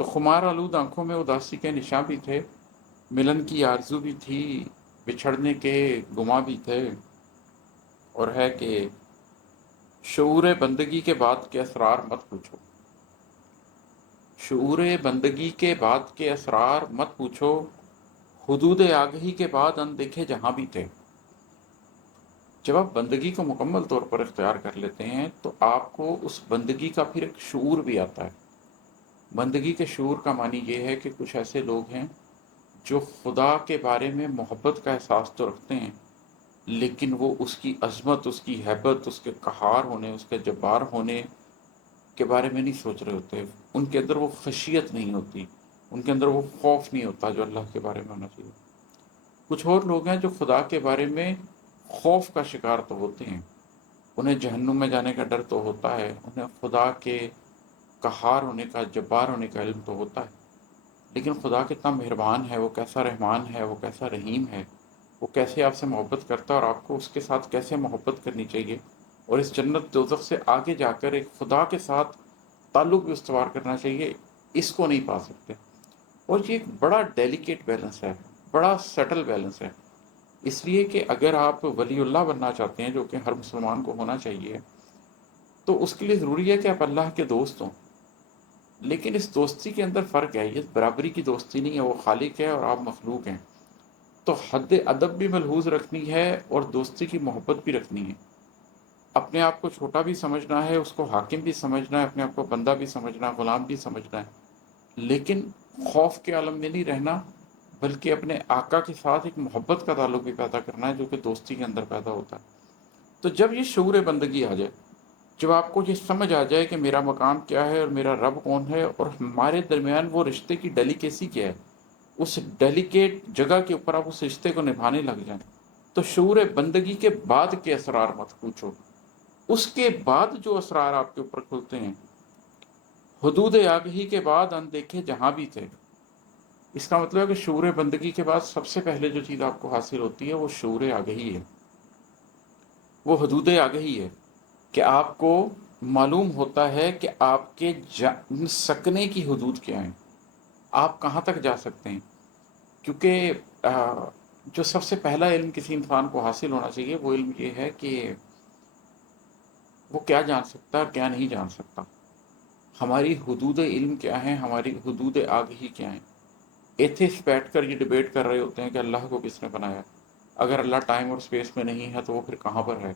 تو خمار آلود آنکھوں میں اداسی کے نشاں بھی تھے، ملن کی آرزو بھی تھی، بچھڑنے کے گماں بھی تھے، اور ہے کہ شعور بندگی کے بعد کے اسرار مت پوچھو، شعور بندگی کے بعد کے اسرار مت پوچھو، حدود آگہی کے بعد اندیکھے جہاں بھی تھے۔ جب آپ بندگی کو مکمل طور پر اختیار کر لیتے ہیں تو آپ کو اس بندگی کا پھر ایک شعور بھی آتا ہے۔ بندگی کے شعور کا معنی یہ ہے کہ کچھ ایسے لوگ ہیں جو خدا کے بارے میں محبت کا احساس تو رکھتے ہیں، لیکن وہ اس کی عظمت، اس کی ہیبت، اس کے قہار ہونے، اس کے جبار ہونے کے بارے میں نہیں سوچ رہے ہوتے۔ ان کے اندر وہ خشیت نہیں ہوتی، ان کے اندر وہ خوف نہیں ہوتا جو اللہ کے بارے میں ہونا چاہیے۔ کچھ اور لوگ ہیں جو خدا کے بارے میں خوف کا شکار تو ہوتے ہیں، انہیں جہنم میں جانے کا ڈر تو ہوتا ہے، انہیں خدا کے قہار ہونے کا، جبار ہونے کا علم تو ہوتا ہے، لیکن خدا کتنا مہربان ہے، وہ کیسا رحمان ہے، وہ کیسا رحیم ہے، وہ کیسے آپ سے محبت کرتا ہے اور آپ کو اس کے ساتھ کیسے محبت کرنی چاہیے، اور اس جنت دوزخ سے آگے جا کر ایک خدا کے ساتھ تعلق بھی استوار کرنا چاہیے، اس کو نہیں پا سکتے۔ اور یہ ایک بڑا ڈیلیکیٹ بیلنس ہے، بڑا سٹل بیلنس ہے، اس لیے کہ اگر آپ ولی اللہ بننا چاہتے ہیں، جو کہ ہر مسلمان کو ہونا چاہیے، تو اس کے لیے ضروری ہے کہ آپ اللہ کے دوست ہوں، لیکن اس دوستی کے اندر فرق ہے، یہ برابری کی دوستی نہیں ہے، وہ خالق ہے اور آپ مخلوق ہیں، تو حد ادب بھی ملحوظ رکھنی ہے اور دوستی کی محبت بھی رکھنی ہے۔ اپنے آپ کو چھوٹا بھی سمجھنا ہے، اس کو حاکم بھی سمجھنا ہے، اپنے آپ کو بندہ بھی سمجھنا ہے، غلام بھی سمجھنا ہے، لیکن خوف کے عالم میں نہیں رہنا، بلکہ اپنے آقا کے ساتھ ایک محبت کا تعلق بھی پیدا کرنا ہے جو کہ دوستی کے اندر پیدا ہوتا ہے۔ تو جب یہ شعور بندگی آ جائے، جب آپ کو یہ سمجھ آ جائے کہ میرا مقام کیا ہے اور میرا رب کون ہے اور ہمارے درمیان وہ رشتے کی ڈیلیکیسی کیا ہے، اس ڈیلیکیٹ جگہ کے اوپر آپ اس رشتے کو نبھانے لگ جائیں، تو شعور بندگی کے بعد کے اسرار مت پوچھو، اس کے بعد جو اسرار آپ کے اوپر کھلتے ہیں، حدود آگہی کے بعد اندیکھے جہاں بھی تھے۔ اس کا مطلب ہے کہ شعور بندگی کے بعد سب سے پہلے جو چیز آپ کو حاصل ہوتی ہے وہ شعور آگہی ہے، وہ حدود آگہی ہے، کہ آپ کو معلوم ہوتا ہے کہ آپ کے سکنے کی حدود کیا ہیں، آپ کہاں تک جا سکتے ہیں۔ کیونکہ جو سب سے پہلا علم کسی انسان کو حاصل ہونا چاہیے وہ علم یہ ہے کہ وہ کیا جان سکتا ہے اور کیا نہیں جان سکتا، ہماری حدود علم کیا ہیں، ہماری حدود آگہی کیا ہیں۔ ایتھسٹ بیٹھ کر یہ ڈیبیٹ کر رہے ہوتے ہیں کہ اللہ کو کس نے بنایا، اگر اللہ ٹائم اور اسپیس میں نہیں ہے تو وہ پھر کہاں پر ہے،